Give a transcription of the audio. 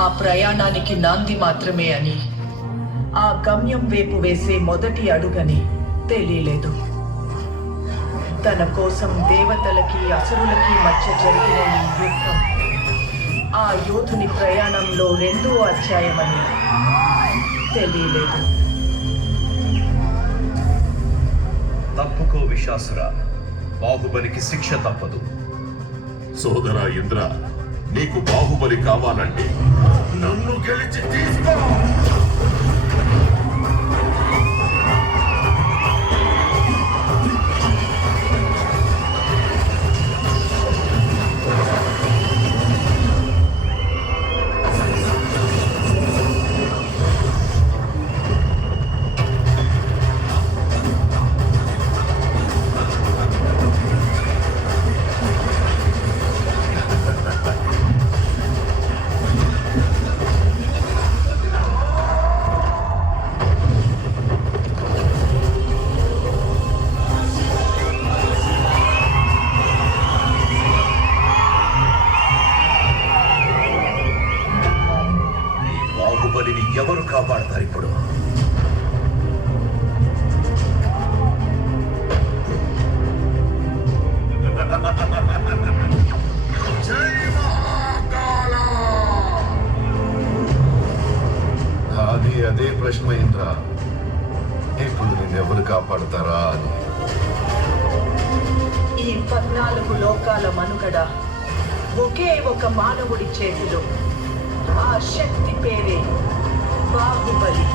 ఆ ప్రయాణానికి నాంది మాత్రమే అని, ఆ గమ్యం వైపు వేసే మొదటి అడుగని తెలియలేదు. తన కోసం దేవతలకి అసురులకి మధ్య జరిగిన ఈ యుద్ధం ఆ యోధుని ప్రయాణంలో రెండో అధ్యాయమని తెలియలేదు. తప్పుకో విశాసుర, బాహుబలికి శిక్ష తప్పదు. సోదరా ఇంద్ర, నీకు బాహుబలి కావాలంటే నన్ను గెలిచి తీసుకో. బాహుబలిని ఎవరు కాపాడతారు ఇప్పుడు? అది అదే ప్రశ్న ఇంద్ర, ఇప్పుడు నిన్నెవరు కాపాడతారా అని. ఈ 14 లోకాల మనుగడ ఒకే ఒక మానవుడి చేతిలో. ఆ శక్తి పేరే బాహుబలి.